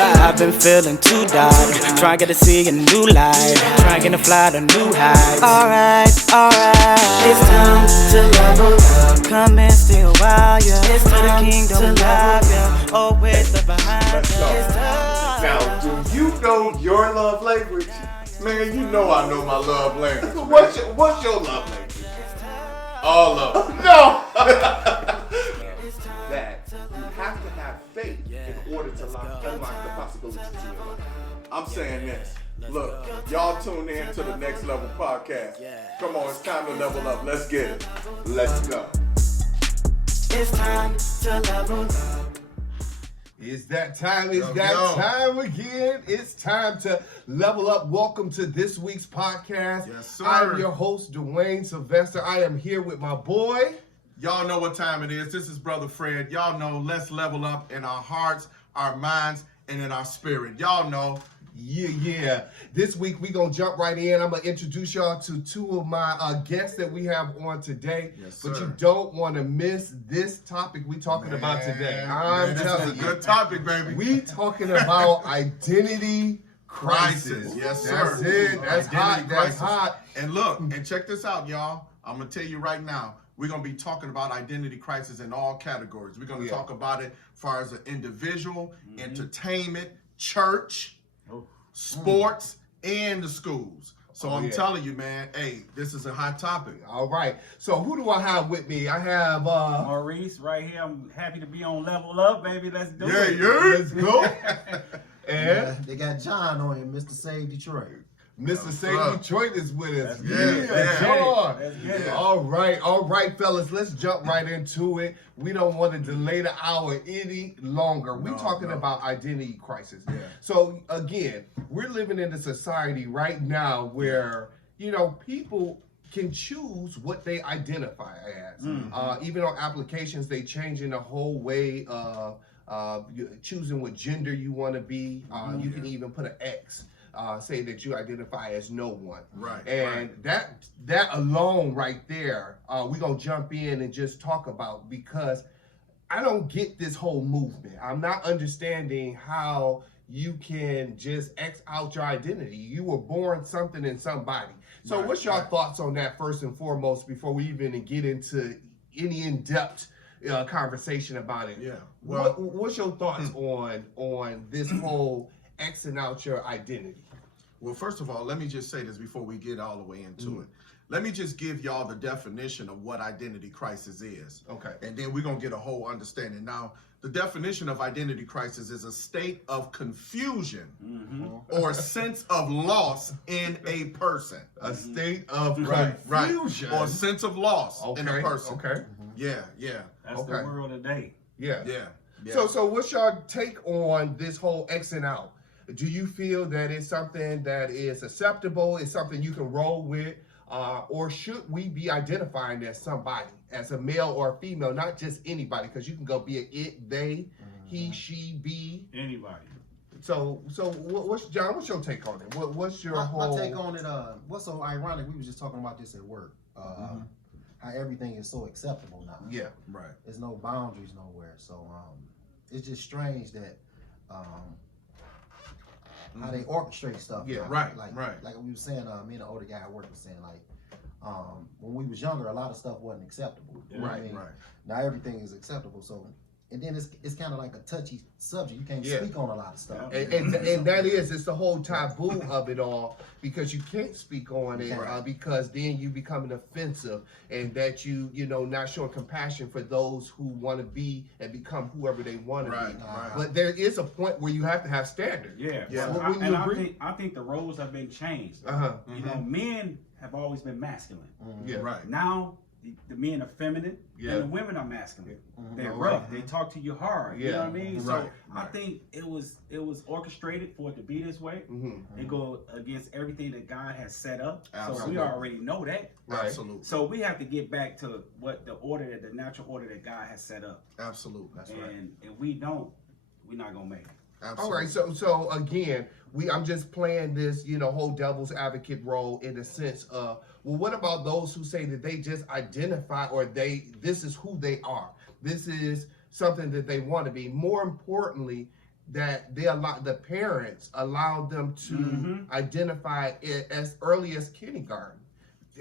I've been feeling too dark, trying to see a new light, trying to fly to new heights. Alright, it's time to level up. Come and stay a while, yeah. It's to the kingdom live, yeah. Always the behind, yeah. Now, do you know your love language? Man, you know I know my love language. What's your love language? All of them. No! That you have to have faith in order to unlock the possibilities in your life. I'm saying this. Look, y'all tune in to the Next Level Podcast. Come on, it's time to level up. Let's get it. Let's go. It's time to level up. It's that time. It's time again. It's time to level up. Welcome to this week's podcast. Yes, sir. I'm your host, Dwayne Sylvester. I am here with my boy. Y'all know what time it is. This is Brother Fred. Y'all know, let's level up in our hearts, our minds, and in our spirit. Y'all know. Yeah. This week, we going to jump right in. I'm going to introduce y'all to two of my guests that we have on today. Yes, but sir. you don't want to miss this topic we talking about today. I'm this telling is a you. good topic, baby. We talking about identity crisis. Yes, sir. That's it. That's Identity hot. That's crisis. hot. And look, and check this out, y'all. I'm going to tell you right now, we're going to be talking about identity crisis in all categories. We're going to talk about it as far as an individual, entertainment, church, sports, and the schools. So I'm telling you, man, hey, this is a hot topic. All right. So who do I have with me? I have Maurice right here. I'm happy to be on Level Up, baby. Let's do it. Let's go. And They got John on here, Mr. Save Detroit. Mr. St. Detroit is with us. Yeah. John. Let's get it. All right, fellas. Let's jump right into it. We don't want to delay the hour any longer. We're talking about identity crisis. Yeah. So again, we're living in a society right now where people can choose what they identify as. Even on applications, they changing the whole way of choosing what gender you want to be. You can even put an X. Say that you identify as no one. Right. And that alone right there, we're going to jump in and just talk about, because I don't get this whole movement. I'm not understanding how you can just X out your identity. You were born something in somebody. So what's your thoughts on that first and foremost before we even get into any in-depth conversation about it? Yeah. Well, What's your thoughts on this whole Xing out your identity? Well, first of all, let me just say this before we get all the way into it. Let me just give y'all the definition of what identity crisis is. Okay. And then we're going to get a whole understanding. Now, the definition of identity crisis is a state of confusion or sense of loss in a person. A state of Right. confusion. Or sense of loss in a person. Okay. Yeah. That's the world today. Yeah. Yeah. So what's your take on this whole Xing out? Do you feel that it's something that is acceptable? It's something you can roll with? Or should we be identifying as somebody, as a male or a female, not just anybody? Because you can go be an it, they, he, she, be. Anybody. So what's John? What's your take on it? What's your whole? My take on it, what's so ironic, we was just talking about this at work. How everything is so acceptable now. Yeah. Right. There's no boundaries nowhere. So it's just strange that how they orchestrate stuff. Yeah, now. right. Like we were saying, me and the older guy at work was saying, like, when we was younger, a lot of stuff wasn't acceptable. You know what I mean? Right. Now everything is acceptable. So, and then it's kind of like a touchy subject. You can't speak on a lot of stuff. And that is, it's the whole taboo of it all, because you can't speak on it because then you becoming offensive, and that you not showing compassion for those who want to be and become whoever they want to be. Right. But there is a point where you have to have standards. Yeah. Yeah. So Wouldn't you agree? I think the roles have been changed. Uh-huh. Men have always been masculine. Yeah. Right. Now the men are feminine Yeah. and the women are masculine. They're Mhm. rough. They talk to you hard. You know what I mean? So Right. I think it was orchestrated for it to be this way. It go against everything that God has set up. So Absolutely. we already know that. Right. Absolutely. So we have to get back to what the natural order that God has set up. Absolutely. That's And if we don't, we're not gonna make it. All right, so again, I'm just playing this, whole devil's advocate role in the sense of, well, what about those who say that they just identify, or this is who they are. This is something that they want to be. More importantly, that the parents allow them to identify it as early as kindergarten.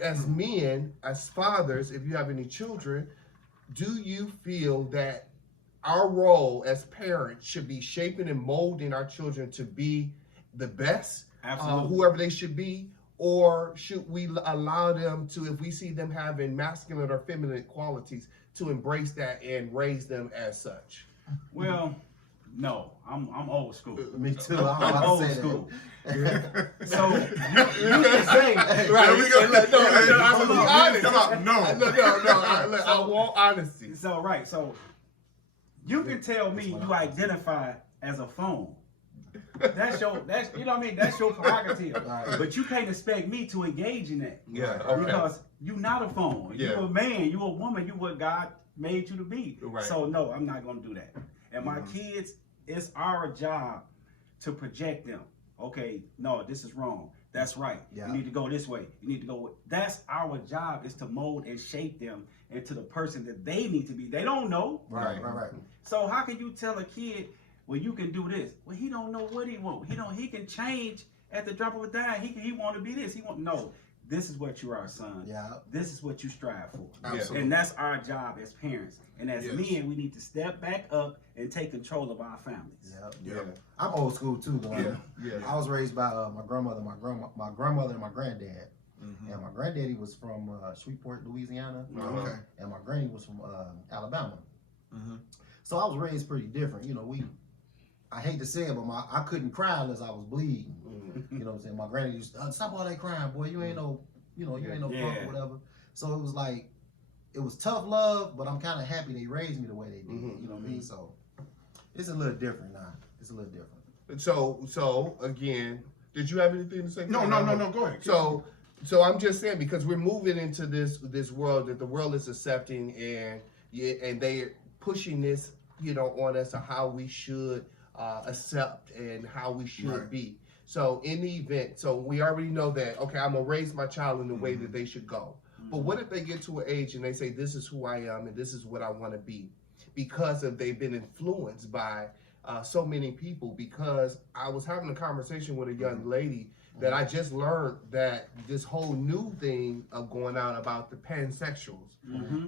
As men, as fathers, if you have any children, do you feel that our role as parents should be shaping and molding our children to be the best, whoever they should be? Or should we allow them to, if we see them having masculine or feminine qualities, to embrace that and raise them as such? Well, no, I'm old school. Me too. I'm old school. So you can say Right, we go. I want honesty. so right. So you can tell me you identify as a phone. That's you know what I mean. That's your prerogative. Right. But you can't expect me to engage in that. Yeah, okay. Because you're not a phone. Yeah. You're a man. You're a woman. You're what God made you to be. Right. So no, I'm not gonna do that. And my kids, it's our job to project them. Okay, no, this is wrong. That's right. Yeah. You need to go this way. You need to go. That's our job, is to mold and shape them into the person that they need to be. They don't know. Right. So how can you tell a kid, well, you can do this? Well, he don't know what he want. He can change at the drop of a dime. He want to be this. No. This is what you are, son. Yeah. This is what you strive for. Absolutely. And that's our job as parents. And as Yes. men, we need to step back up and take control of our families. Yeah. I'm old school too, though. Yeah. I was raised by my grandmother, my grandmother, and my granddad. And my granddaddy was from Shreveport, Louisiana. Okay. And my granny was from Alabama. So I was raised pretty different. You know, I hate to say it, but I couldn't cry unless I was bleeding. You know what I'm saying? My granny used to, stop all that crying, boy. You ain't no, you ain't no punk or whatever. So it was like, it was tough love, but I'm kind of happy they raised me the way they did. You know what I mean? So it's a little different now. It's a little different. So again, did you have anything to say? No. Go ahead. So I'm just saying, because we're moving into this world that the world is accepting, and they're pushing this, on us of how we should accept and how we should be. So in the event, so we already know that, okay, I'm gonna raise my child in the way that they should go. But what if they get to an age and they say, this is who I am and this is what I want to be, because they've been influenced by so many people? Because I was having a conversation with a young lady that I just learned that this whole new thing of going out about the pansexuals.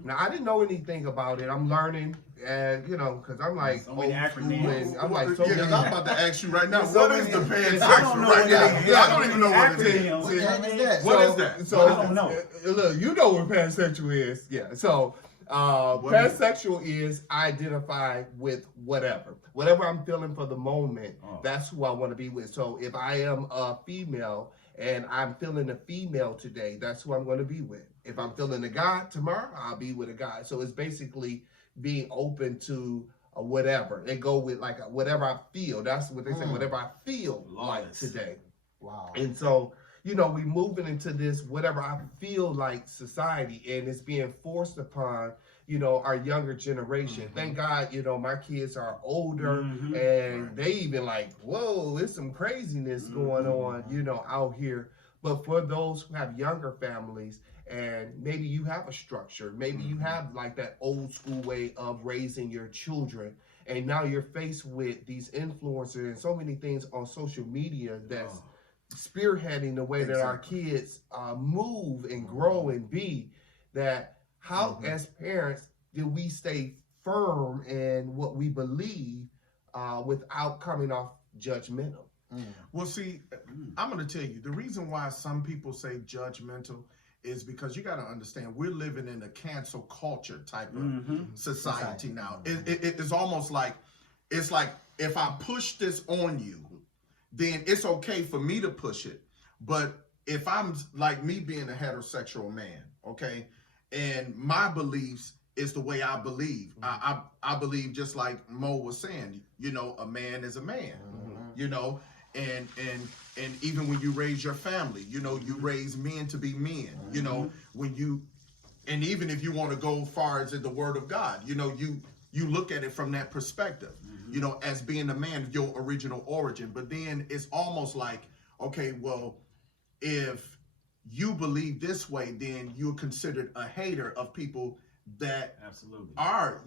Now, I didn't know anything about it. I'm learning, and because I'm like So many old school, acronyms. and I'm like so yeah, many. because I'm about to ask you right now, So what is many- the I don't pansexual know right what now? it is. Yeah, I don't even know what it is. Acronyms. What the heck is that? What is that? So I don't know. Look, you know what pansexual is. Yeah. So pansexual is identify with whatever I'm feeling for the moment. That's who I want to be with. So if I am a female and I'm feeling a female today, that's who I'm going to be with. If I'm feeling a guy tomorrow, I'll be with a guy. So it's basically being open to whatever. They go with like whatever I feel. That's what they say. Whatever I feel like today. Wow. And so, we moving into this whatever I feel like society, and it's being forced upon, our younger generation. Thank God, my kids are older, and they even like, whoa, there's some craziness going on, out here. But for those who have younger families, and maybe you have a structure, maybe you have like that old school way of raising your children, and now you're faced with these influencers and so many things on social media that's spearheading the way that our kids move and grow and be, that how as parents do we stay firm in what we believe without coming off judgmental? Well, see, I'm going to tell you, the reason why some people say judgmental is because you got to understand, we're living in a cancel culture type of society now. It's almost like, it's like if I push this on you, then it's okay for me to push it. But if I'm like me being a heterosexual man, okay, and my beliefs is the way I believe. I believe, just like Mo was saying, a man is a man, and even when you raise your family, you raise men to be men, when you, and even if you want to go far as in the word of God, you look at it from that perspective, as being a man, your original origin. But then it's almost like, okay, well, if you believe this way, then you're considered a hater of people that Absolutely. are,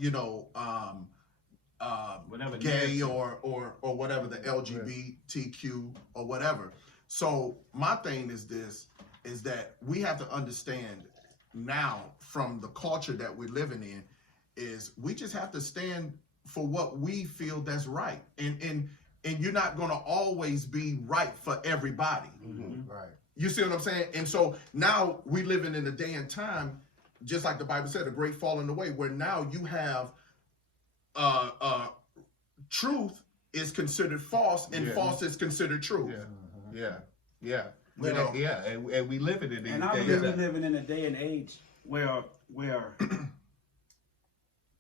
Whatever gay narrative. or whatever, the LGBTQ or whatever. So my thing is this, is that we have to understand now from the culture that we're living in, is we just have to stand for what we feel that's right. And you're not gonna always be right for everybody. Right. You see what I'm saying? And so now we living in a day and time, just like the Bible said, a great falling away, where now you have truth is considered false and false is considered true. Yeah. You know? Yeah, and we live in it these And I days. believe we're living in a day and age where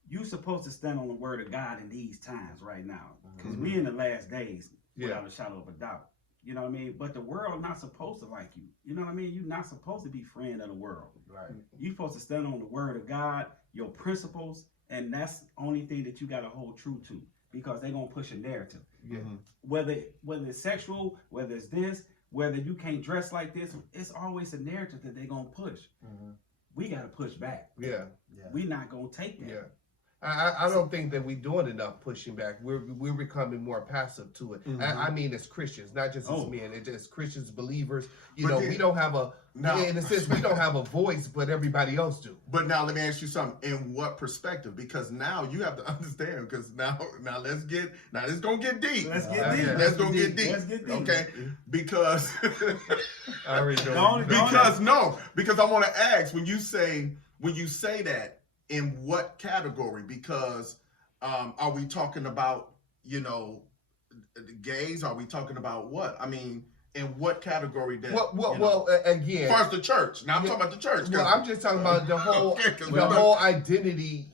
you're supposed to stand on the word of God in these times right now. Because we in the last days, without a shadow of a doubt. You know what I mean? But the world not supposed to like you. You know what I mean? You're not supposed to be friend of the world. Right. You're supposed to stand on the word of God, your principles, and that's the only thing that you got to hold true to, because they're going to push a narrative. Whether it's sexual, whether it's this, whether you can't dress like this, it's always a narrative that they're going to push. We got to push back. Yeah. We're not going to take that. Yeah. I don't think that we're doing enough pushing back. We're becoming more passive to it. I mean, as Christians, not just as men, it's just Christians, believers. You know, we don't have in a sense, we don't have a voice, but everybody else do. But now let me ask you something. In what perspective? Because now you have to understand. Because now it's gonna get deep. Let's get deep. Let's go get deep. Let's get deep. Okay. Because I already know. because I want to ask, when you say that, in what category? Because are we talking about, gays? Are we talking about what? I mean, in what category? That Well, again, first the church. Now I'm talking about the church. Well, I'm just talking about the whole whole identity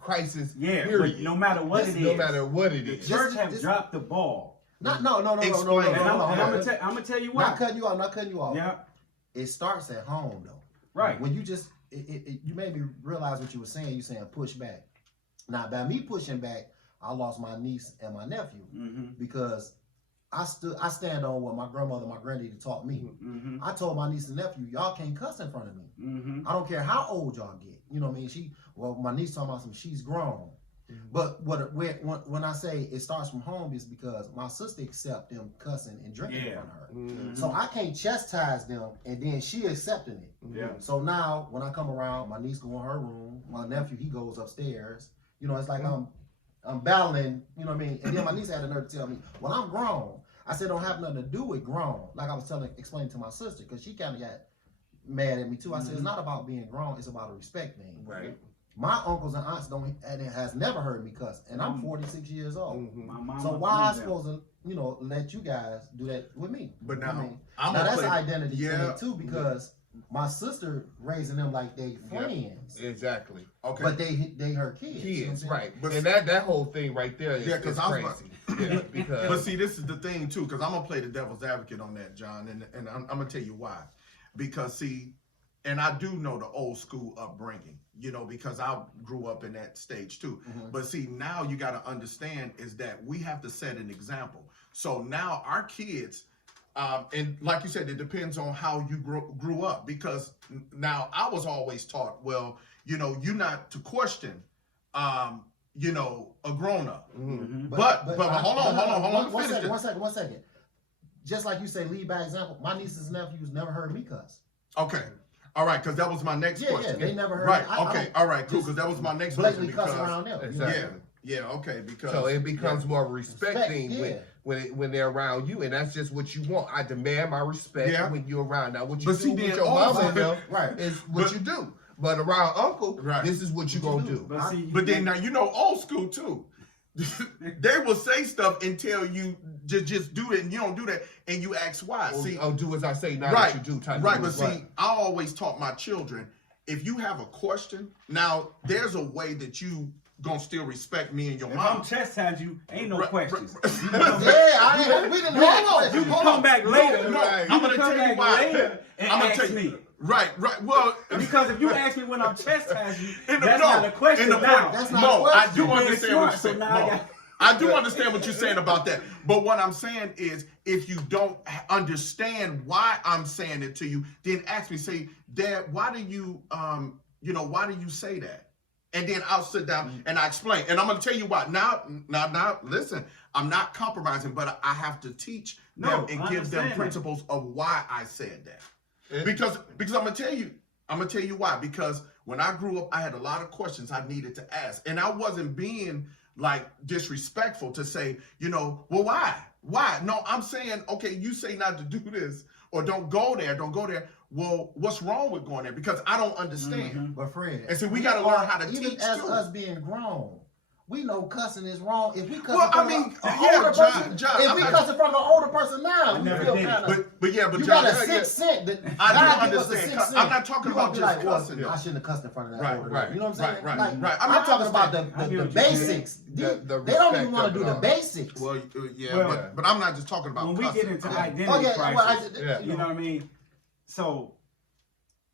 crisis. Yeah, period. but no matter what it is. No matter what it is. The church have dropped the ball. No. And I'm gonna tell you why. Not cutting you off. Yeah. It starts at home though. Right. When you just you made me realize what you were saying. You saying push back. Now by me pushing back, I lost my niece and my nephew because I stand on what my grandmother, my granddaddy taught me. I told my niece and nephew, y'all can't cuss in front of me. I don't care how old y'all get. You know what I mean? My niece talking about she's grown. But when I say it starts from home is because my sister accept them cussing and drinking in front of her. So I can't chastise them and then she accepting it. Yeah. So now when I come around, my niece go in her room, my nephew, he goes upstairs. It's like I'm battling, you know what I mean? And then my niece had the nerve to tell me, well, I'm grown. I said, don't have nothing to do with grown. Like I was explaining to my sister, because she kind of got mad at me too. I said, it's not about being grown, it's about a respect thing. Right. My uncles and aunts has never heard me cuss, and I'm 46 years old. My mom, So why am I supposed to, let you guys do that with me? But now, I mean, I'm now gonna that's play- an identity yeah. thing too, because my sister raising them like they friends, Exactly. Okay. but they her kids. You know what I'm saying? Right. But- And that whole thing right there is, Yeah, 'cause is I was crazy. Yeah, because But see, this is the thing too, because I'm gonna play the devil's advocate on that, John, and I'm gonna tell you why. Because see, and I do know the old school upbringing, because I grew up in that stage too. But see, now you got to understand is that we have to set an example. So now our kids, and like you said, it depends on how you grew up. Because now I was always taught, well, you're not to question, a grown up. But hold on. One second. Just like you say, lead by example. My nieces and nephews never heard me cuss. Okay. All right, because that was my next question. Yeah, they never heard. Right. I Okay. don't All right. Cool. Because that was my next question. blatantly cuss around them. Exactly. Yeah. Okay. Because so it becomes more of a respect Respect, thing yeah. when they're around you, and that's just what you want. I demand my respect when you're around. Now, what you But do see, with then your also- mama and them Right. is what you do. But around uncle, Right. this is what you're gonna do. But see, But then now old school too. They will say stuff and tell you just do it, and you don't do that, and you ask why. See, do as I say, not right, as you do. Type right. of But thing. see, I always taught my children, if you have a question, now there's a way that you gonna still respect me and your if mom. I'm chastising you, ain't no Right, questions. Yeah, we didn't have You questions. can come back later. No, Right. I'm gonna tell you why. And I'm gonna ask tell you. me. Right. Well, Because if you ask me when I'm chastising you, in the, that's no, not a question in the now. point, That's not no, a I question. do You're understand what smart, you're so saying. now I No, got- I do understand what you're saying about that. But what I'm saying is, if you don't understand why I'm saying it to you, then ask me. Say, Dad, why do you, why do you say that? and then I'll sit down and I explain. And I'm going to tell you why. Now, listen, I'm not compromising, but I have to teach them and give them principles of why I said that. Because I'm going to tell you why. Because when I grew up, I had a lot of questions I needed to ask. And I wasn't being like disrespectful to say, well, why? Why? No, I'm saying, okay, you say not to do this or don't go there. Well, what's wrong with going there? Because I don't understand. But Fred, And so we got to learn how to even teach as too. us being grown, we know cussing is wrong. If we cussing Well, I from mean, an yeah, older John, person, John, if I'm we not- cussing from an older person now, I we never feel did. kind of. But You John, got a yeah, sixth sense that I do God give us a understand. sixth sense. I'm not talking You gonna about be just like, well, cussing, though. I shouldn't have cussed in front of that Right, older right, lady. You know what I'm saying? right, Like, right. I'm talking about I the get what you're basics. The They don't even respect want of to do it the all. basics. Well, yeah, Well, but I'm not just talking about When we cussing. get into Yeah. identity Okay, crisis, Yeah. you know what I mean? So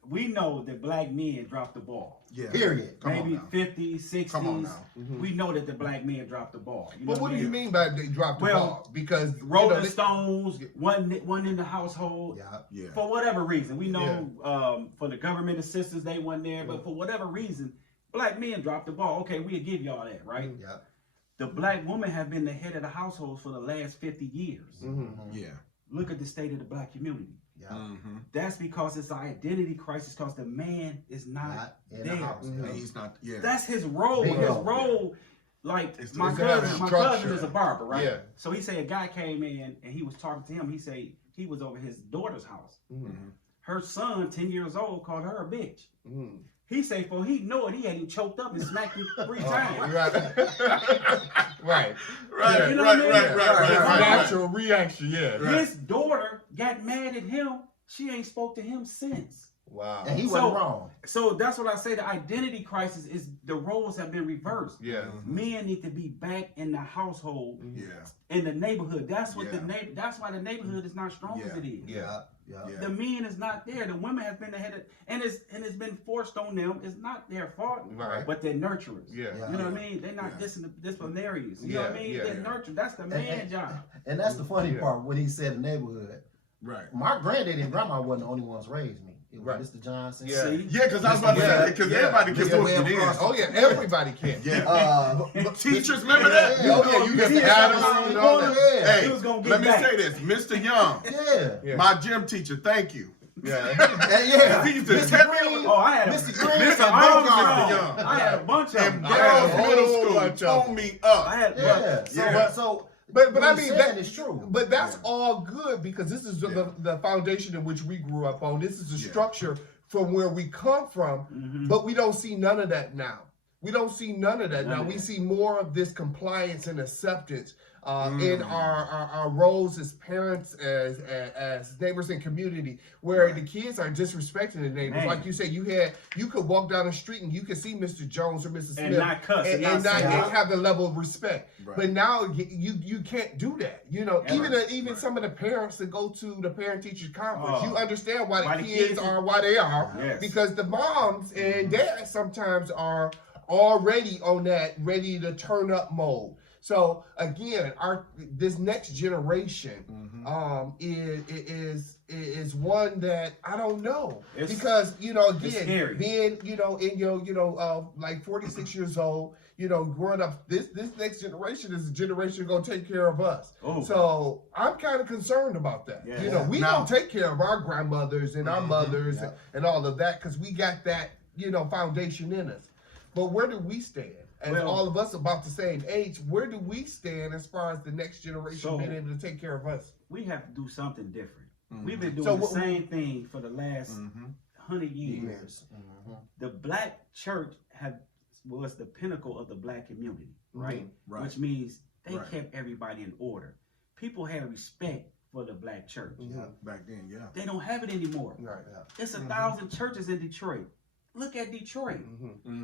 we know that black men dropped the ball. Yeah. Period. Come on Maybe now. 50s, 60s. Come on now. We know that the black men dropped the ball. You know But what do I you mean by they dropped the Well, ball? Because Rolling Stones, one in the household. Yeah. Yeah. For whatever reason, we know for the government assistance they wasn't there, but for whatever reason, black men dropped the ball. Okay, we'll give y'all that, right? Yeah. The black woman have been the head of the household for the last 50 years. Yeah. Look at the state of the black community. Yeah. Mm-hmm. That's because it's an identity crisis because the man is not Not in the there. house. And he's not. Yeah. That's his role. Big His role, role, like It's my to have cousin. My structure. cousin is a barber, right? Yeah. So he said a guy came in and he was talking to him. He said he was over his daughter's house. Her son, 10 years old, called her a bitch. He said, for he know it, he had him choked up and smacked him 3 times. Right. Right, You know right, what I mean? right, right, His right, right. natural reaction, yeah. His daughter got mad at him. She ain't spoke to him since. Wow. And he So- wasn't wrong. So that's what I say. The identity crisis is the roles have been reversed. Yeah. Men need to be back in the household, Yeah. in the neighborhood. That's what Yeah. That's why the neighborhood is not strong as it is. Yeah. Yeah. Yeah. The men is not there. The women has been the head of, and it's been forced on them. It's not their fault, Right. but they're nurturers. Yeah. You know what I mean? They're not Yeah. disciplinarians. You know what I Yeah, mean? yeah, They're yeah. nurturers. That's the man job. And that's the funny Yeah. part when he said the neighborhood. Right. My granddaddy and grandma wasn't the only ones raised me. It was Right. Mr. Johnson. Yeah. See? Yeah, because I was about to say because Yeah. everybody can Yeah, put well, it in. of course. Oh yeah, everybody can. Yeah. Teachers, remember that? Oh yeah, you get the Adams and all that. Yeah. Hey, He was gonna get let me back. say this, Mr. Young, Yeah. Yeah. my gym teacher. Thank you. Yeah. And yeah. He used to Mr. tell me Green, Oh, I had a Mr. Green. This a I bunch was of young. young. I had a bunch of And them. girls had a middle whole school bunch of pulled me up. I had Yeah. So, Yeah. so But what I he's mean saying that is true. But that's all good because this is Yeah. the foundation in which we grew up on. This is the Yeah. structure from where we come from. But we don't see none of that now. We don't see none of that None now. of We that. see more of this compliance and acceptance in our roles as parents, as neighbors and community, where the kids are disrespecting the neighbors. Man. Like you said, you could walk down the street and you could see Mr. Jones or Mrs. Smith And not cuss and not say and out. have the level of respect. Right. But now you can't do that. You know, Ever. even some of the parents that go to the parent teacher conference, Oh. you understand why Why the the kids kids- are why they are, Yes. because the moms and dads sometimes are already on that ready to turn up mode. So again, this next generation is one that I don't know, It's- because it's again, scary. being in your like 46 years old, growing up, this next generation is a generation gonna take care of us. Oh. So I'm kind of concerned about that. Yeah. We Now- don't take care of our grandmothers and our mothers Yeah. and all of that because we got that foundation in us. But where do we stand? As Well- all of us about the same age, where do we stand as far as the next generation So- being able to take care of us? We have to do something different. We've been doing So the what- same thing for the last 100 years. Years. The black church was the pinnacle of the black community, right? Right. Which means they Right. kept everybody in order. People had respect for the black church. Back then, yeah. They don't have it anymore. Right. It's 1,000 churches in Detroit. Look at Detroit.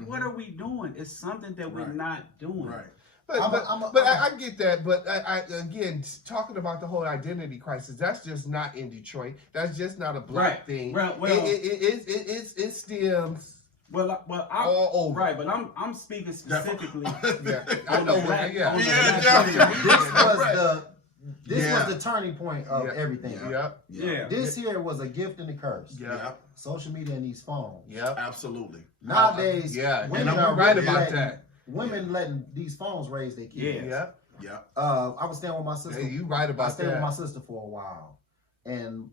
What are we doing? It's something that we're Right. not doing. Right. But I'm a- I get that. But I again, talking about the whole identity crisis, that's just not in Detroit. That's just not a black Right. thing. Right, well- it stems I'm all over. right, but I'm speaking specifically Yeah, I on know. the black. Yeah, on the Yeah, black Johnny. church. This was This Yeah. was the turning point of Yeah. everything. Yep. Yeah. This here was a gift and a curse. Yeah. Yep. Social media and these phones. Yep. Absolutely. Nowadays, Yeah. women And are I'm right really about letting, that. Women letting these phones raise their kids. Yeah. Yep. Yep. I was staying with my sister. Hey, you right I about stayed with my that. sister for a while, and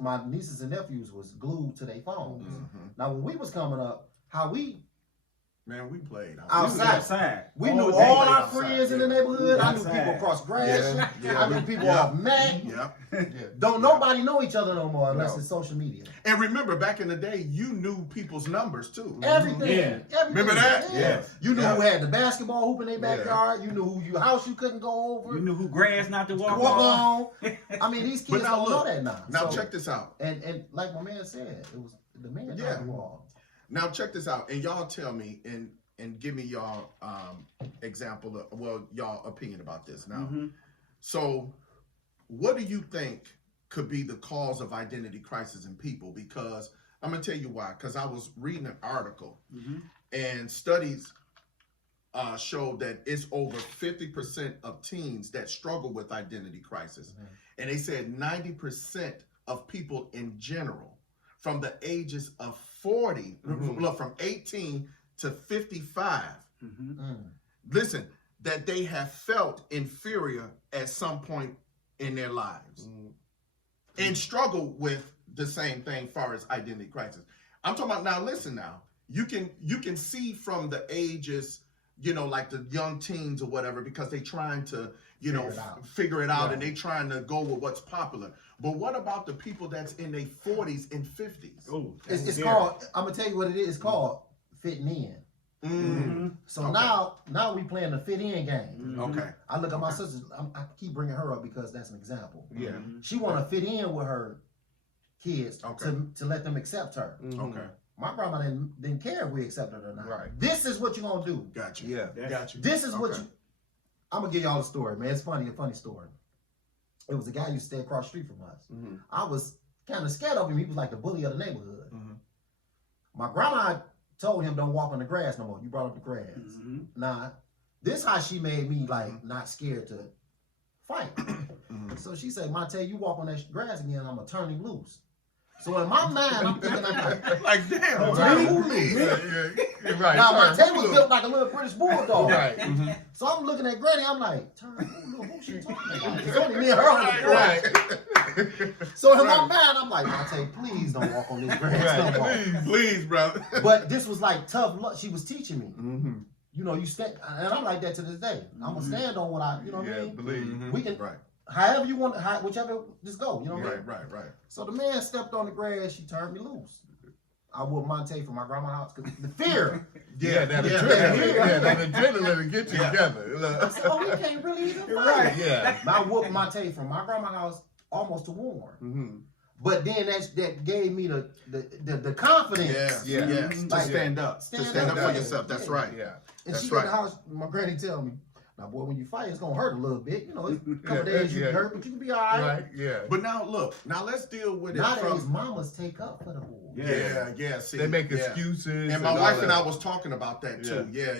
my nieces and nephews was glued to their phones. Mhm. Now, when we was coming up, how we Man, we played. outside. We All knew day. all our outside, friends in the yeah. neighborhood. I knew Outside. people across Gratiot. Yeah, yeah. I knew people Yeah. off Mac. Yep. Yeah. Don't nobody know each other no more unless No. it's social media. And remember, back in the day, you knew people's numbers too. Everything. Yeah. Everything. Remember that? Yeah. Yeah. You knew Yeah. who had the basketball hoop in their Yeah. backyard. You knew who your house you couldn't go over. You knew who grass not to walk walk on. on. I mean, these But kids now don't look, know that now. Now So- check this out. And like my man said, it was the man Yeah. on the wall. Now check this out, and y'all tell me and give me y'all example of, well, y'all opinion about this now. Mhm. So, what do you think could be the cause of identity crisis in people? Because I'm gonna tell you why. Because I was reading an article, Mhm. and studies showed that it's over 50% of teens that struggle with identity crisis, and they said 90% of people in general, from the ages of 40, look, from 18 to 55. Mhm. Listen, that they have felt inferior at some point in their lives and struggle with the same thing far as identity crisis. I'm talking about now, listen now, you can see from the ages, like the young teens or whatever, because they trying to, figure it out and they trying to go with what's popular. But what about the people that's in their 40s and 50s? Oh, It's that's called, I'm gonna tell you what it is. It's called fitting in. Mm. So Okay. now we playing the fit in game. Mhm. Okay. I look at my sister. I keep bringing her up because that's an example. Yeah. Mhm. She want to fit in with her kids Okay. to let them accept her. Okay. My grandma didn't care if we accepted her or not. Right. This is what you're gonna do. Got you. Yeah. That's- Got you. This is what Okay. you. I'm gonna give y'all a story, man. It's funny, a funny story. It was a guy who used to stay across the street from us. Mhm. I was kind of scared of him. He was like the bully of the neighborhood. Mhm. My grandma told him, "Don't walk on the grass no more." You brought up the grass. Mhm. Nah, this how she made me like not scared to fight. So she said, "Monte, you walk on that grass again, I'm gonna turn him loose." So in my mind, I'm thinking, I'm like, Like, damn, Oh, turn me? who me? You're right. now Turn. Monte was built like a little British bulldog. Right. So I'm looking at Granny, I'm like, turn who she talking about? It's only me and her on the grass. Right. So in my mind, I'm like, Monte, please don't walk on this grass no more. Please, please, brother. But this was like tough luck. She was teaching me. Mm-hmm. You stand, and I'm like that to this day. I'm gonna stand on what I, what I Yeah, mean? believe. We can, Right, however you want, whichever, just go. You know what I mean? right. So the man stepped on the grass. She turned me loose. I whooped Monte from my grandma's house because the fear. Yeah, that Yeah. adrenaline. Yeah. Yeah, that adrenaline to get you Yeah. together. I Look. said, "Oh, he can't really even fight." Right. Yeah. And I whooped Monte from my grandma's house almost to Warren. Mm-hmm. But then that gave me the confidence. Yeah, Yeah. yeah. To Like, stand up. stand to stand up, up for yeah. yourself. That's Yeah. right. Yeah. And That's she got right. the house. My granny tell me, "Now, boy, when you fight, it's gonna hurt a little bit. It's a couple Yeah, days you yeah. can hurt, but you can be all right." Right. Yeah. But now look, let's deal with it Nowadays, from. mamas take up for the boys. Yeah. See, They make yeah. excuses. And my all wife and that. I was talking about that too. Yeah.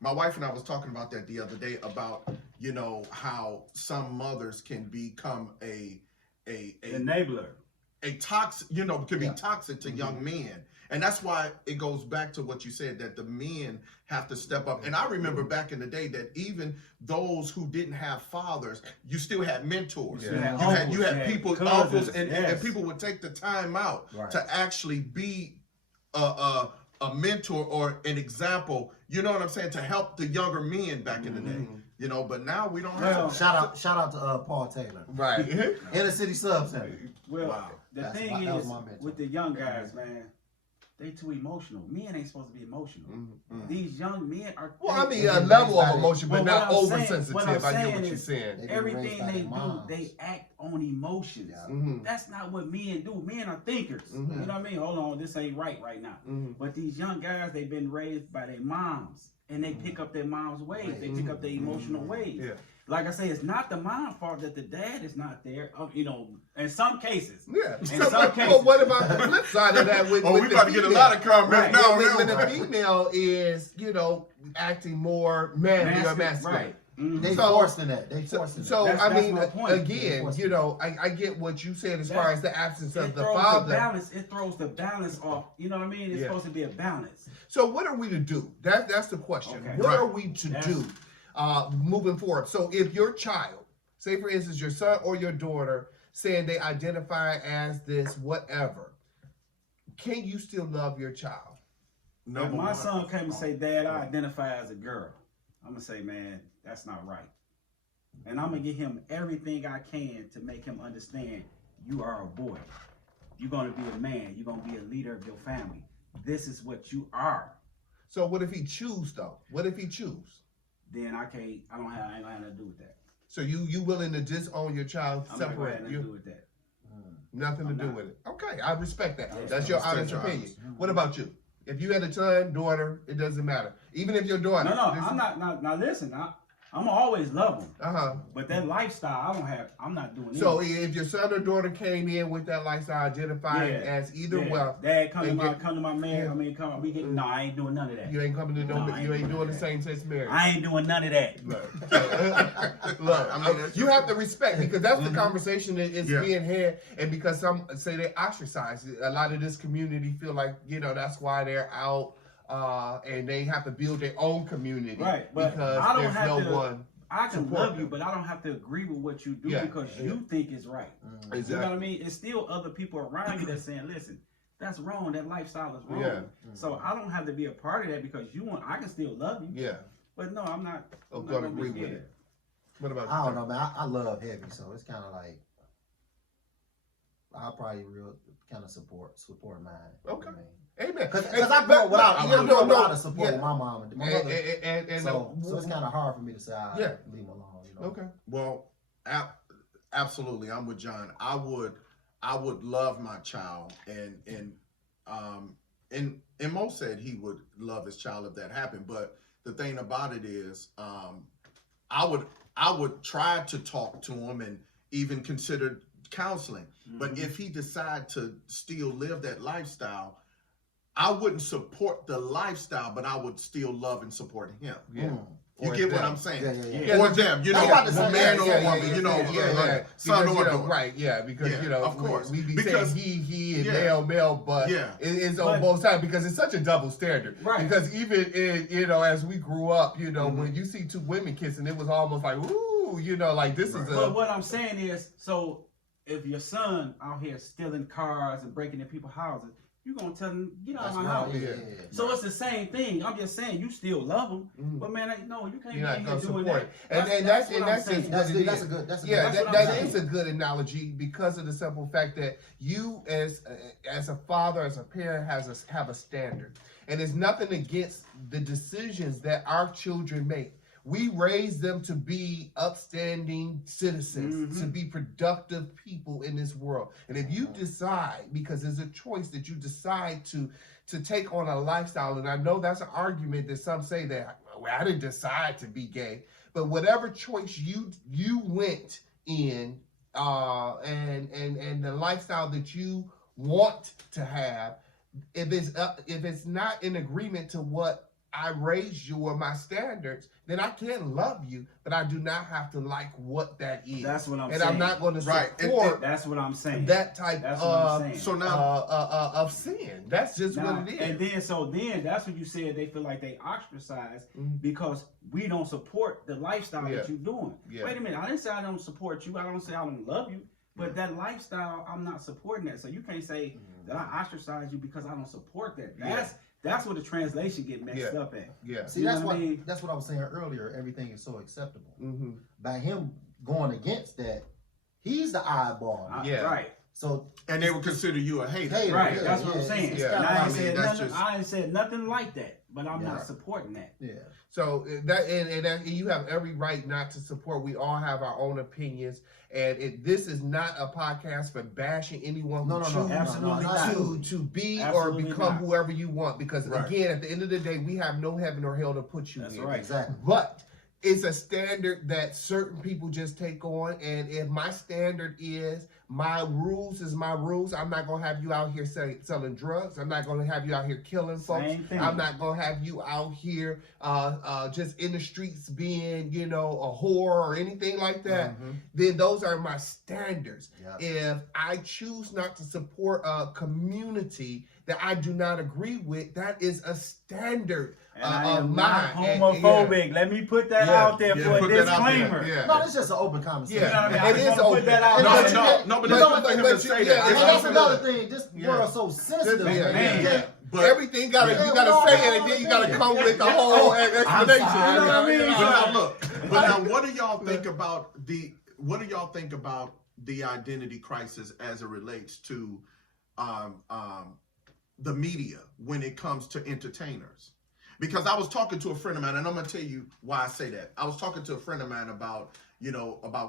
My wife and I was talking about that the other day about how some mothers can become a Enabler. toxic, could be Yeah. toxic to young men. And that's why it goes back to what you said, that the men have to step up. And I remember back in the day that even those who didn't have fathers, you still had mentors. Yeah. You had Uncles, yeah, people, cousins, uncles, and yes. people would take the time out Right. to actually be a mentor or an example, you know what I'm saying, to help the younger men back in the day. But now we don't Well, have Shout out to Paul Taylor, Right. Inner City Sub Center. Well, Wow. the That thing was is, my mentor. with the young guys, man, they too emotional. Men ain't supposed to be emotional. These young men are. Well, I mean, They a been level raised of by emotion, but Well, not what I'm saying- oversensitive. what I'm I get saying what you're is- saying. They been everything raised by they their do, moms. they act on emotions. Yeah. Mm-hmm. That's not what men do. Men are thinkers. Mhm. You know what I mean? Hold on, this ain't right now. Mm-hmm. But these young guys, they've been raised by their moms, and they pick up their mom's ways. They pick up their emotional ways. Yeah. Like I say, it's not the mom's fault that the dad is not there. In some cases. Yeah. In So, some but cases. what about the flip side of that? With, Oh, with we the about to get a female? lot of comments Right. now. When the female is, acting more manly or Masculine, masculine. right. They So- forcing that. They So, forcing so that. I That's mean, my point. again, you know, I get what you said as far as the absence of It the throws the father. balance. It throws the balance off. You know what I mean? It's Yeah. supposed to be a balance. So what are we to do? That's the question. Okay. What Right. are we to That's- do moving forward? So if your child, say for instance, your son or your daughter, saying they identify as this whatever, can you still love your child? If Number my one. son came and say, "Dad, I identify as a girl," I'm gonna say, "Man, that's not right," and I'm gonna give him everything I can to make him understand you are a boy. You're gonna be a man. You're gonna be a leader of your family. This is what you are. So what if he choose though? What if he choose? Then I ain't gonna have nothing to do with that. So you willing to disown your child, I'm not gonna have separate nothing to do you? with that. Nothing to I'm do not. with it. Okay, I respect that. Yeah, That's your respect honest your opinion. honest. What about you? If you had a son, daughter, it doesn't matter. Even if your daughter. No, I'm not. Now listen, I'm always love them, Uh-huh. but that lifestyle, I'm not doing it. So if your son or daughter came in with that lifestyle, identifying Yeah. as either Yeah. well, Dad, come to and my get- man. Yeah. I mean, come on, we get. No, I ain't doing none of that. you ain't coming to no, No, I you ain't ain't doing doing the that. same-sex marriage. I ain't doing none of that. Look, I mean, that's you have to respect because that's the conversation that is Yeah. being had, and because some say they ostracized, a lot of this community feel like that's why they're out, and they have to build their own community, Right, but because I don't there's have no to- one. I can Support love you, them. but I don't have to agree with what you do Yeah, because yeah. you think it's right. Exactly. You know what I mean? It's still other people around you that's saying, "Listen, that's wrong. That lifestyle is wrong." Yeah. So I don't have to be a part of that because I can still love you. Yeah. But no, I'm not. I'm not gonna be agree with there. it. What about you? I don't know, man. I love heavy, so it's kind of like I'll probably kind of support mine. Okay. I mean, Amen. Cause I grew up without, I grew up without the support of my mom and my mother. And So it's kind of hard for me to say I Yeah. leave them alone. You know? okay. Well, absolutely, I'm with John. I would love my child, and Mo said he would love his child if that happened. But the thing about it is, I would try to talk to him and even consider counseling. But if he decide to still live that lifestyle, I wouldn't support the lifestyle, but I would still love and support him. Yeah. You Or get what them. I'm saying? Yeah. Or them, I was about to say, man or yeah, woman, son Because, or daughter. right, yeah, because Yeah, of course. we be Because- saying he and yeah. male, but Yeah. it's on But- both sides because it's such a double standard. Right. Because even in as we grew up, Mm-hmm. when you see two women kissing, it was almost like ooh, like this is But a what I'm saying is, so if your son out here stealing cars and breaking in people's houses, you're gonna tell him, "Get out That's of my right. house." Yeah. So it's the same thing. I'm just saying you still love them, Mhm. but man, no, you can't you're not be gonna here doing support that. it. And that's what I'm just saying. what That's it good. is. That's a good. Yeah, That's what I'm that saying. is a good analogy because of the simple fact that you, as a father, as a parent, have a standard, and it's nothing against the decisions that our children make. We raise them to be upstanding citizens, to be productive people in this world. And if you decide, because there's a choice that you decide to take on a lifestyle, and I know that's an argument that some say that, well, I didn't decide to be gay, but whatever choice you went in, and the lifestyle that you want to have, if it's not in agreement to what I raised you or my standards, then I can love you, but I do not have to like what that is. That's what I'm and saying. I'm not going to Right. support That's what I'm saying. that type That's what I'm of saying. So now, of sin. That's just Now, what it is. and then that's what you said. They feel like they ostracized Mhm. because we don't support the lifestyle Yeah. that you're doing. Yeah. Wait a minute, I didn't say I don't support you. I don't say I don't love you. But that lifestyle, I'm not supporting that. So you can't say that I ostracize you because I don't support that. That's where the translation get messed Yeah. up at. Yeah. See, You know that's what I what mean? that's what I was saying earlier. Everything is so acceptable. Mm-hmm. By him going against that, he's the eyeball. Yeah. Right. So and they would consider you a hater. Hater. Right. Yeah, That's what I'm yeah, saying. it's Yeah. And I I ain't mean, said that's nothing. just- I ain't said nothing like that. But I'm Yeah. not supporting that. yeah, So and you have every right not to support. We all have our own opinions, and this is not a podcast for bashing anyone who no, chooses absolutely not. to be Absolutely or become not. whoever you want. Because Right. again, at the end of the day, we have no heaven or hell to put you That's in. right. exactly. But it's a standard that certain people just take on, and if my standard is my rules is my rules, I'm not gonna have you out here selling drugs. I'm not gonna have you out here killing folks. Same thing. I'm not gonna have you out here just in the streets being, you know, a whore or anything like that. Then those are my standards. If I choose not to support a community that I do not agree with, that is a standard And I am of not mine. homophobic. Let me put that out there for a put that out there. disclaimer. Yeah. No, it's just an open conversation. Yeah. You know what I mean? It I just is wanna open. put that out And there. that's- No, but it's but- one thing but to say yeah, that. And it's that's open. another thing. This Yeah. world's so sensitive. Yeah, man. yeah. But Everything gotta Yeah, you we gotta all say have it, and then you our gotta opinion. come with the whole explanation. sorry. You know what I mean? But now look, but now what do y'all think about the identity crisis as it relates to the media when it comes to entertainers? Because I was talking to a friend of mine, and I'm gonna tell you why I say that. I was talking to a friend of mine about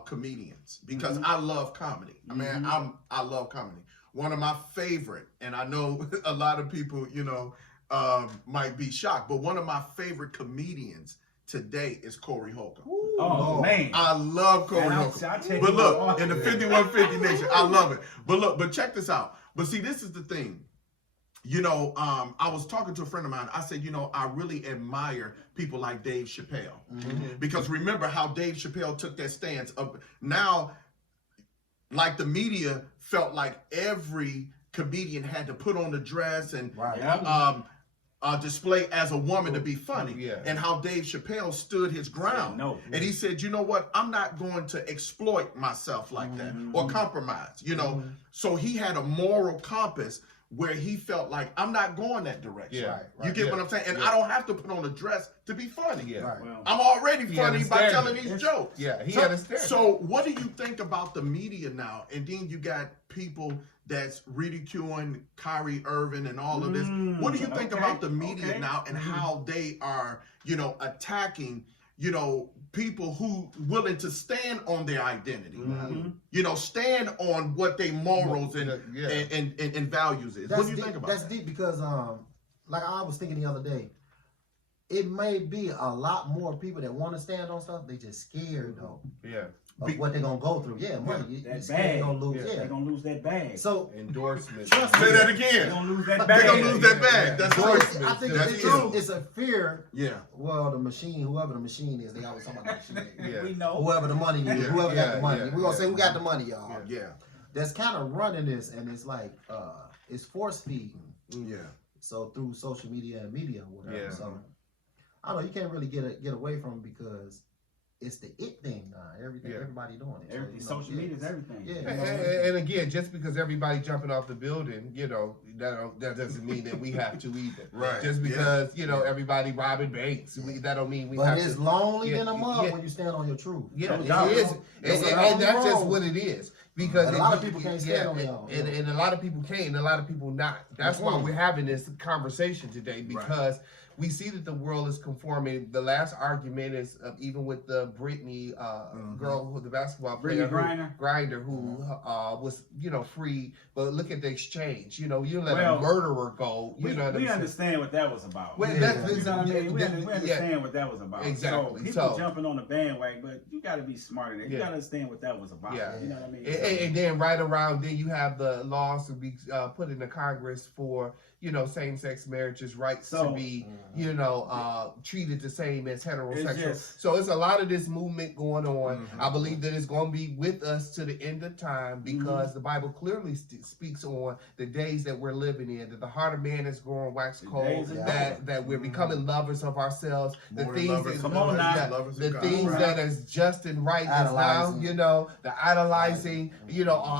comedians, because I love comedy. I mean, I love comedy. One of my favorite, and I know a lot of people, might be shocked, but one of my favorite comedians today is Corey Holcomb. Oh, man. I love Corey And I'll Holcomb. tell But you look, what, in the 5150 Nation, I love it. But look, but check this out. But see, this is the thing. I was talking to a friend of mine. I said, I really admire people like Dave Chappelle. Because remember how Dave Chappelle took that stance of now, like the media felt like every comedian had to put on the dress and display as a woman to be funny. Yeah. And how Dave Chappelle stood his ground. No. And he said, you know what? I'm not going to exploit myself like that or compromise, So he had a moral compass where he felt like, I'm not going that direction. Yeah, You get what I'm saying? And I don't have to put on a dress to be funny. Yeah. Right. Well, I'm already He funny by understands telling it. these jokes. Yeah, he So- understands. So what do you think about the media now? And then you got people that's ridiculing Kyrie Irving and all of this. What do you think about the media now and how they are, attacking, people who willing to stand on their identity, stand on what their morals and values is. What do you think about That's that? deep because, like I was thinking the other day, it may be a lot more people that want to stand on stuff. They just scared though Yeah. of what they're gonna go through. Yeah, money. You that scared bag. they're gonna lose. Yeah. Yeah. They're going to lose that bag. So Endorsements. Trust me. Say that They're again. going to lose that They're bag. gonna lose that bag. That's so right. I think That's true. it's a fear. Yeah. Well, the machine, whoever the machine is, they always talk about the machine. Yeah. We know. Whoever the money is, whoever got the money. Yeah, We're gonna say we got the money, y'all. Yeah. That's kind of running this, and it's like it's force feeding. Yeah. So through social media and media or whatever. Yeah. So I don't know, you can't really get away from it because it's the it thing now. Everybody doing it. Everything, So, social media is everything. Yeah. And again, just because everybody jumping off the building, that doesn't mean that we have to either. Right. Just because everybody robbing banks, that don't mean we But have it's to. lonely Yeah, in a mug yeah. when you stand on your truth. Yeah, No it doubt. is, It's and that's just wrong. what it is. Because And a lot of people can't stand on y'all. and a lot of people can, and a lot of people not. That's why we're having this conversation today, because we see that the world is conforming. The last argument is even with the Britney girl, the basketball player, Brittany Griner, who was free. But look at the exchange. You let Well, a murderer go. We know what I'm saying? understand what that was about. Well, Yeah. that's- You know what I mean? We yeah, understand what that was about. Exactly. So people So- jumping on the bandwagon, but you got to be smarter than that. You Yeah. got to understand what that was about. Yeah. You know what I mean? And then right around then you have the laws to be put into Congress for same-sex marriages, rights to So- be treated the same as heterosexual. just- So it's a lot of this movement going on. I believe that it's going to be with us to the end of time because the Bible clearly speaks on the days that we're living in. That the heart of man is growing wax cold. days are That we're becoming lovers of ourselves. The More things lovers that, of Come on now. yeah, lovers of the God. things Right. that is just and right is now. Idolizing. The idolizing,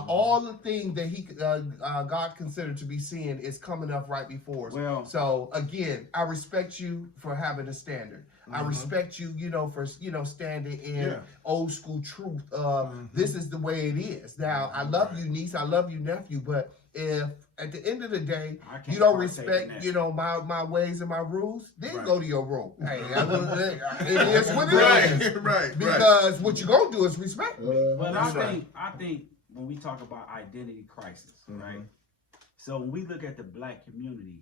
all the things that he God considered to be sin is coming up right before us. Well- So again, I respect you for having a standard. I respect you, for standing in old school truth. This is the way it is. Now, I love you, niece. I love you, nephew. But if at the end of the day I can't you don't partake in respect, that. my ways and my rules, then Right. go to your room. Hey, it is what it is. Right. Because what you're gonna do is respect me. But Right. I think when we talk about identity crisis, right? So when we look at the black community,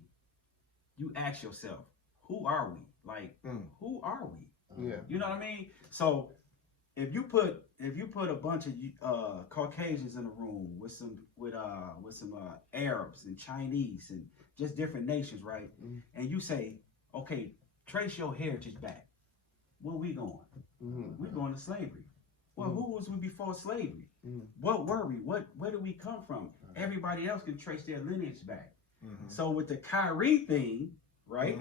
you ask yourself, who are we? Like, who are we? Yeah. You know what I mean? So if you put a bunch of Caucasians in a room with some Arabs and Chinese and just different nations, right? Mhm. And you say, okay, trace your heritage back. Where we going? We're going to slavery. Well, who was we before slavery? What were we? Where did we come from? Everybody else can trace their lineage back. So with the Kyrie thing, right?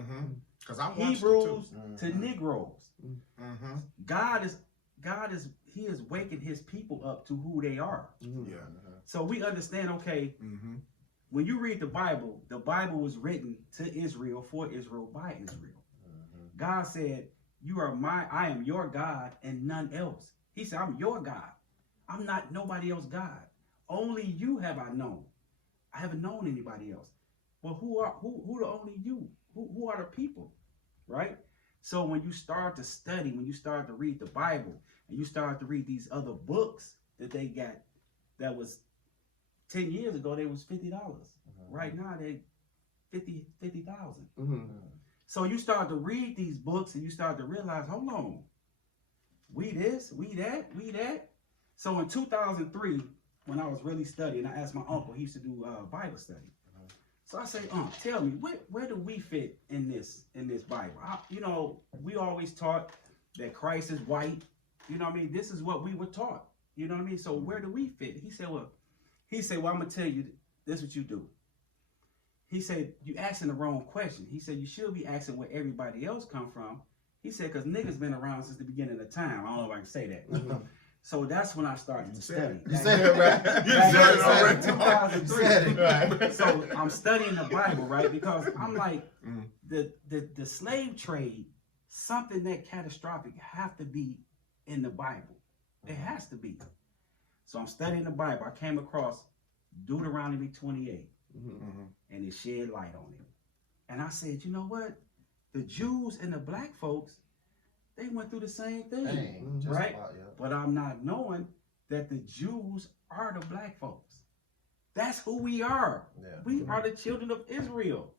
Because I watched it Hebrews too. to Negroes. Mm-hmm. God is he is waking his people up to who they are. Yeah. So we understand, okay, Mm-hmm. when you read the Bible was written to Israel, for Israel, by Israel. God said, I am your God and none else. He said, I'm your God. I'm not nobody else's God. Only you have I known. I haven't known anybody else. Well, who the only you? Who are the people? Right? So when you start to study, when you start to read the Bible, and you start to read these other books that they got, that was 10 years ago, they was $50. Right now, they 50,000. So you start to read these books and you start to realize, hold on, we this, we that, we that. So in 2003, when I was really studying, I asked my uncle, he used to do Bible study. So I say, tell me, where do we fit in this Bible? We always taught that Christ is white. You know what I mean? This is what we were taught. You know what I mean? So where do we fit? He said, well, I'm going to tell you, this is what you do. He said, you asking the wrong question. He said, you should be asking where everybody else come from. He said, because niggas been around since the beginning of time. I don't know if I can say that. So that's when I started to study. You said it, right? You said it already. 2003. Said it. Right. So I'm studying the Bible, right? Because I'm like, the slave trade, something that catastrophic have to be in the Bible. It has to be. So I'm studying the Bible. I came across Deuteronomy 28. And it shed light on it. And I said, you know what? The Jews and the black folks, they went through the same thing, Dang, just right? about, yeah. But I'm not knowing that the Jews are the black folks. That's who we are. Yeah. We are the children of Israel.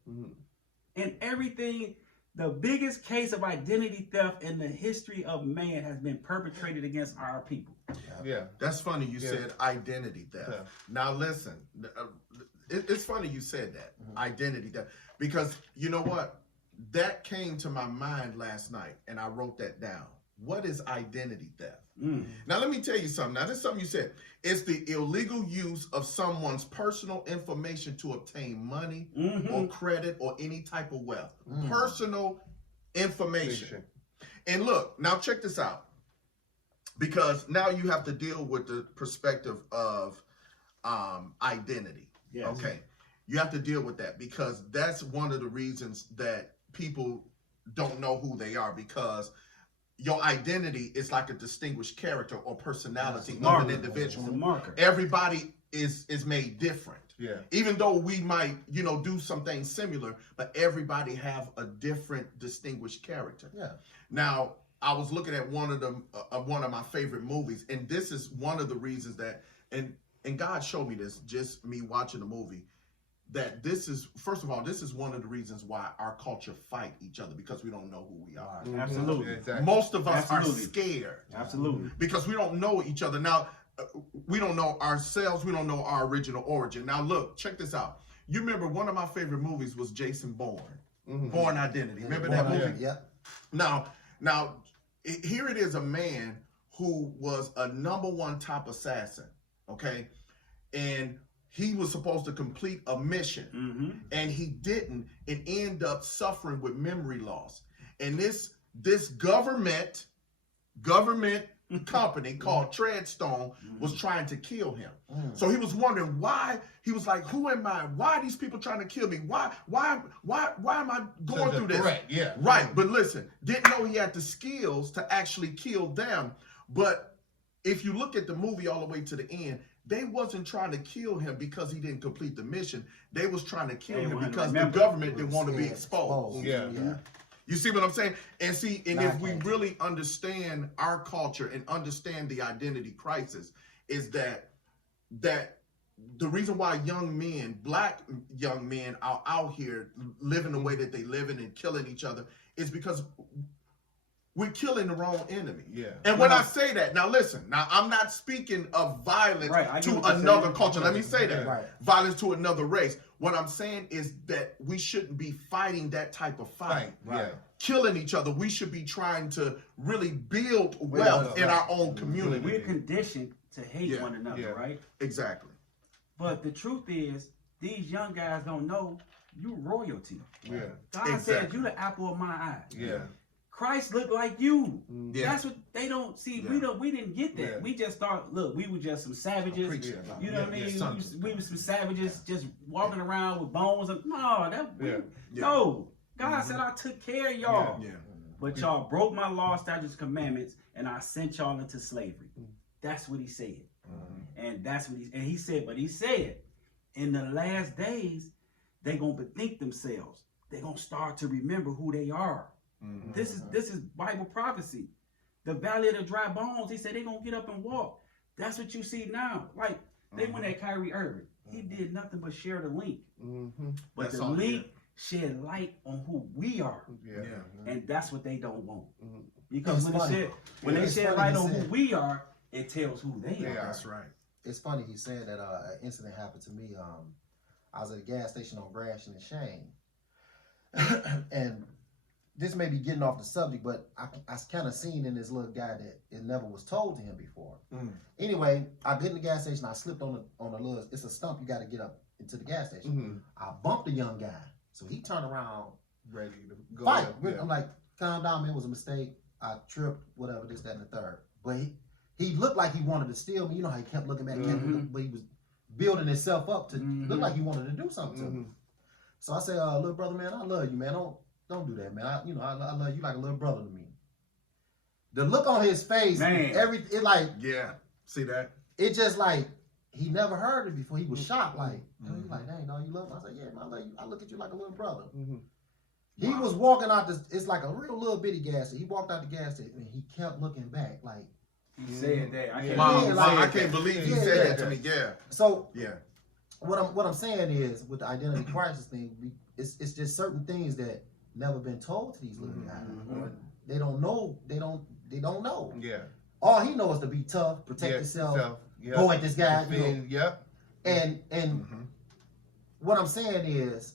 And everything, the biggest case of identity theft in the history of man has been perpetrated against our people. Yeah. That's funny you said identity theft. Yeah. Now listen, it's funny you said that, identity theft, because you know what? That came to my mind last night and I wrote that down. What is identity theft? Now let me tell you something. Now this is something you said. It's the illegal use of someone's personal information to obtain money or credit or any type of wealth. Personal information. And look, now check this out. Because now you have to deal with the perspective of identity. Yes. Okay. You have to deal with that because that's one of the reasons that people don't know who they are, because your identity is like a distinguished character or personality of an individual. It's a marker. Everybody is made different. Yeah. Even though we might, do something similar, but everybody have a different distinguished character. Yeah. Now, I was looking at one of my favorite movies, and this is one of the reasons that, and God showed me this, just me watching the movie, that this is, first of all, this is one of the reasons why our culture fight each other, because we don't know who we are. Absolutely. Exactly. Most of us Absolutely. are scared Absolutely. because we don't know each other. Now, we don't know ourselves. We don't know our original origin. Now, look, check this out. You remember one of my favorite movies was Jason Bourne, Bourne Identity. Remember that movie? Yeah. Now, here it is, a man who was a #1 top assassin, okay? And he was supposed to complete a mission, and he didn't, and end up suffering with memory loss. And this government company called Treadstone was trying to kill him. So he was wondering why. He was like, "Who am I? Why are these people trying to kill me? Why am I going through this?" Threat, yeah. Right, but listen, didn't know he had the skills to actually kill them. But if you look at the movie all the way to the end, they wasn't trying to kill him because he didn't complete the mission. They was trying to kill him because the government didn't want to be exposed. Yeah. You see what I'm saying? And if we Not really understand our culture and understand the identity crisis, is that the reason why young men, black young men, are out here living the way that they live in and killing each other is because we're killing the wrong enemy. Yeah. And when I say that, now listen, now I'm not speaking of violence Right, I get to what you're another saying. culture. Let me say that. Right. Violence to another race. What I'm saying is that we shouldn't be fighting that type of fight. Yeah. Killing each other. We should be trying to really build wealth in our own community. We're conditioned to hate Yeah, one another, yeah. right? Exactly. But the truth is, these young guys don't know you royalty. Yeah. God said Exactly. you the apple of my eye. Yeah. Christ looked like you. Yeah. That's what they don't see. Yeah. We didn't get that. Yeah. We just thought, look, we were just some savages. Preach it. You know what I Yeah, mean? sons We were some savages just walking around with bones. No, Yeah. no. God said I took care of y'all. Yeah. But y'all broke my law, statutes, commandments, and I sent y'all into slavery. That's what he said. And that's what he said, but he said, in the last days, they're gonna bethink themselves. They're gonna start to remember who they are. This is Bible prophecy. The valley of the dry bones, he said they're gonna get up and walk. That's what you see now. Like they went at Kyrie Irving. He did nothing but share the link. But That's the all, link shed light on who we are. Yeah. And that's what they don't want. Because It's when funny. they It's shed funny light he on who said- we are, it tells who they Yeah. are. That's right. It's funny he said that an incident happened to me. I was at a gas station on Gratian and Shane, and this may be getting off the subject, but I kind of seen in this little guy that it never was told to him before. Anyway, I get in the gas station. I slipped on a little. It's a stump you got to get up into the gas station. I bumped a young guy, so he turned around, Ready to go. fight. Yeah. I'm like, calm down, man. It was a mistake. I tripped, whatever, this, that, and the third. But he looked like he wanted to steal me. You know how he kept looking back, kept looking, but he was building himself up to look like he wanted to do something to me. So I say, little brother, man, I love you, man. Don't do that, man. I love you like a little brother to me. The look on his face, Man. it like, Yeah. See that? it just like, he never heard it before. He was shocked, like, he's like, dang, no, you love me? I said, yeah, man, I love you. I look at you like a little brother. He was walking out this, it's like a real little bitty gas station. He walked out the gas station and he kept looking back, like, He said that. I can't Wow. Yeah, Wow, like- I can't believe he Yeah, said yeah. that to me. Yeah. so Yeah. what I'm saying is with the identity crisis thing, it's just certain things that never been told to these little guys. Or they don't know. They don't know. Yeah. All he knows is to be tough, protect Yeah, yourself, self, yeah. go at this guy. You know, Defend, yep. and what I'm saying is,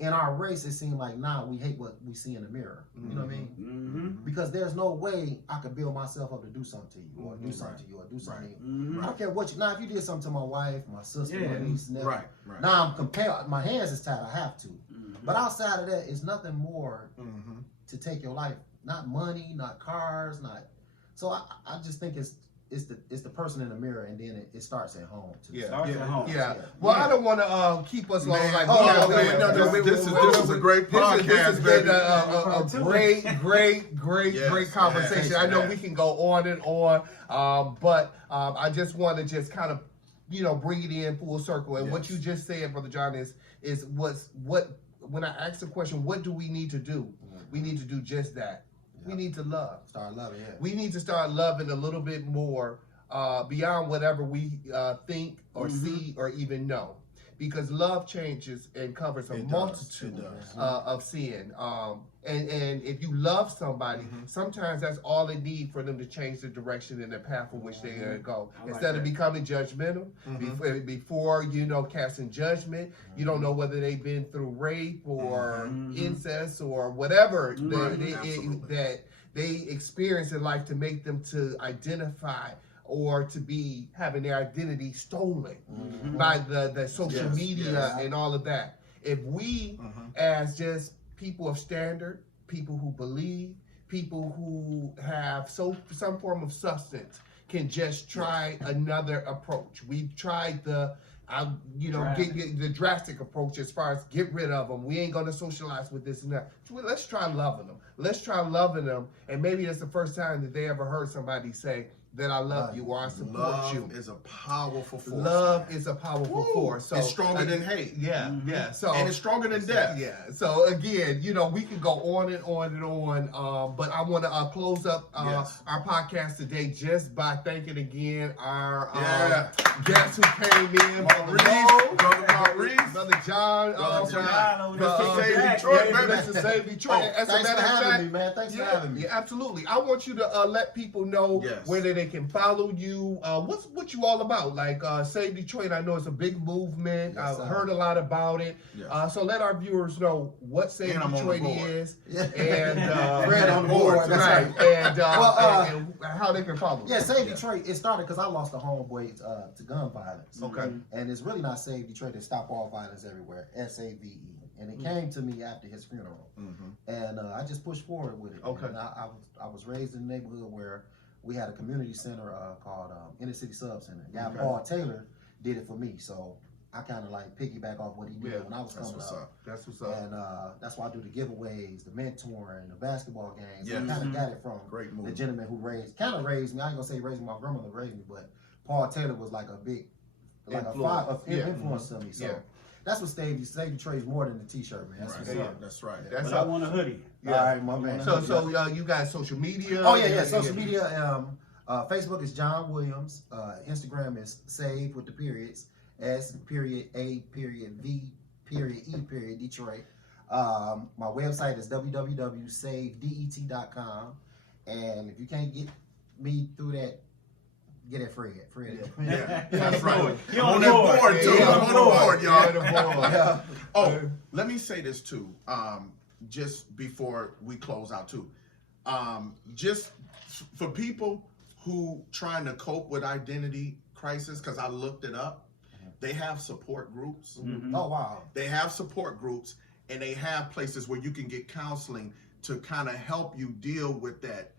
in our race, it seems like now we hate what we see in the mirror. You know what I mean? Mm-hmm. Because there's no way I could build myself up to do something to you, or do something to you, or do something to you. I don't care what you. Now, if you did something to my wife, my sister, my Yeah. niece, nephew, Right. Right. now I'm compelled. My hands is tied. I have to. But outside of that, it's nothing more to take your life. Not money, not cars, not. So I just think it's the person in the mirror, and then it starts at home. Too. Yeah. Starts at home. Yeah. Well, I don't want to keep us long. Man, Like, oh, yeah, okay, wait, no, this is a great podcast, This has been baby. a great Yes, conversation. yes, I know yes. we can go on and on, but I just want to just kind of, bring it in full circle. And what Yes. you just said, Brother John, is what when I ask the question, what do we need to do? We need to do just that. We need to love. Start loving. Yeah. We need to start loving a little bit more beyond whatever we think or see or even know. Because love changes and covers a It does. multitude It does. of sin. And if you love somebody, sometimes that's all they need for them to change the direction and the path in which they're going to go. I like Instead of that. becoming judgmental, before casting judgment, you don't know whether they've been through rape or incest or whatever Absolutely. that they experience in life to make them to identify or to be having their identity stolen by the social Yes, media yes. and all of that. If we, as just people of standard, people who believe, people who have some form of substance, can just try another approach. We've tried the drastic approach as far as get rid of them. We ain't gonna socialize with this and that. Well, let's try loving them. Let's try loving them, and maybe it's the first time that they ever heard somebody say, that I love you or I support Love you. is a powerful force. Love is a powerful force. So it's stronger than hate. Yeah, yeah. So And it's stronger than death. yeah. So again, we can go on and on and on. But I want to close up Yes. our podcast today just by thanking again our Yeah. guests who came in. Brother Maurice. Brother John. Brother John. Mr. Save Jack, Detroit, yeah, baby. Mr. Save Detroit. Oh, As a thanks matter for of having fact, me, man. Thanks for yeah, having me. yeah, absolutely. I want you to let people know Yes. whether they can follow you. What you all about? Like Save Detroit, I know it's a big movement. Yes, I've sir. heard a lot about it. Yes. So let our viewers know what Save And I'm on the Detroit board. is, Yeah. and Fred on the board. That's right, right. and how they can follow. Yeah, you. Save Detroit. It started because I lost a homeboy to gun violence. Okay. And it's really not Save Detroit. It's Stop All Violence Everywhere. SAVE. And it came to me after his funeral. And I just pushed forward with it. Okay. And I was raised in a neighborhood where we had a community center called Inner City Sub Center. Guy Okay. Paul Taylor did it for me. So I kind of like piggyback off what he did Yeah, when I was That's coming what's up. up. That's what's up. And that's why I do the giveaways, the mentoring, the basketball games. Yes. I kind of got it from Great the move. gentleman who kind of raised me. I ain't gonna say raised me, my grandmother raised me, but Paul Taylor was like a big, like Influence. a Yeah. influence to me. So Yeah. that's what Save Detroit is more than the T-shirt, man. That's Right. what's Yeah, up. that's right. That's But I up. want a hoodie. Yeah. All right, my man. So you guys social media? Oh yeah, social media. Facebook is John Williams. Instagram is Save with the periods. S.A.V.V.E. Detroit. My website is www.savedet.com. And if you can't get me through that, get at Fred. Yeah, that's right. He I'm on on the that board. board too. Yeah, I'm on the board, Yeah, y'all. the board. Yeah. Oh, let me say this too. Just before we close out too. Just for people who trying to cope with identity crisis, because I looked it up, they have support groups. Oh wow. They have support groups, and they have places where you can get counseling to kind of help you deal with that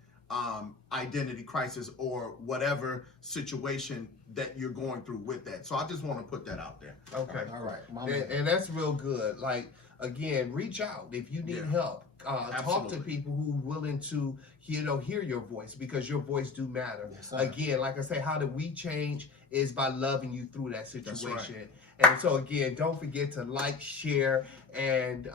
identity crisis or whatever situation that you're going through with that. So I just want to put that out there. Okay. All right. My man. And that's real good. Like, again, reach out if you need Yeah. help. Talk to Absolutely. people who are willing to hear your voice, because your voice do matter. Yes, sir. Again, like I say, how do we change is by loving you through that That's situation. right. And so again, don't forget to like, share, and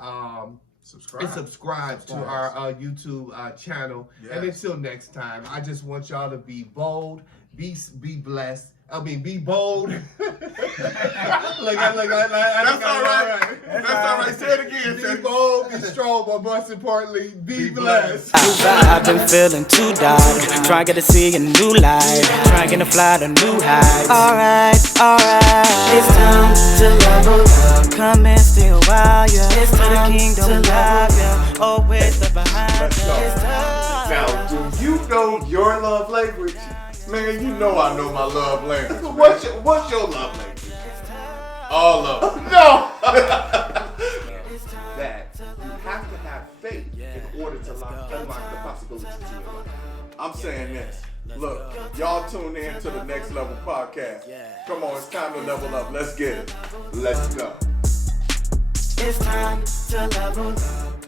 subscribe to our YouTube channel. And Yes. until next time, I just want y'all to be bold, be blessed. Be bold. Look, That's all right. That's all right. Say it again. Be bold, be strong, but most importantly, be blessed. I've been feeling too dark, trying to see a new light, trying to fly to new heights. Alright, it's time to level up, come and steal while you're it's to the kingdom love, yeah. Always the behind Let's go. it's time. Now, do you know your love language? Man, you know I know my love language. What's your love language? All of them. No! That you have to have faith in order to unlock the possibilities in your life. I'm saying this. Look, y'all tune in to the Next Level Podcast. Come on, it's time to level up. Let's get it. Let's go. It's time to level up.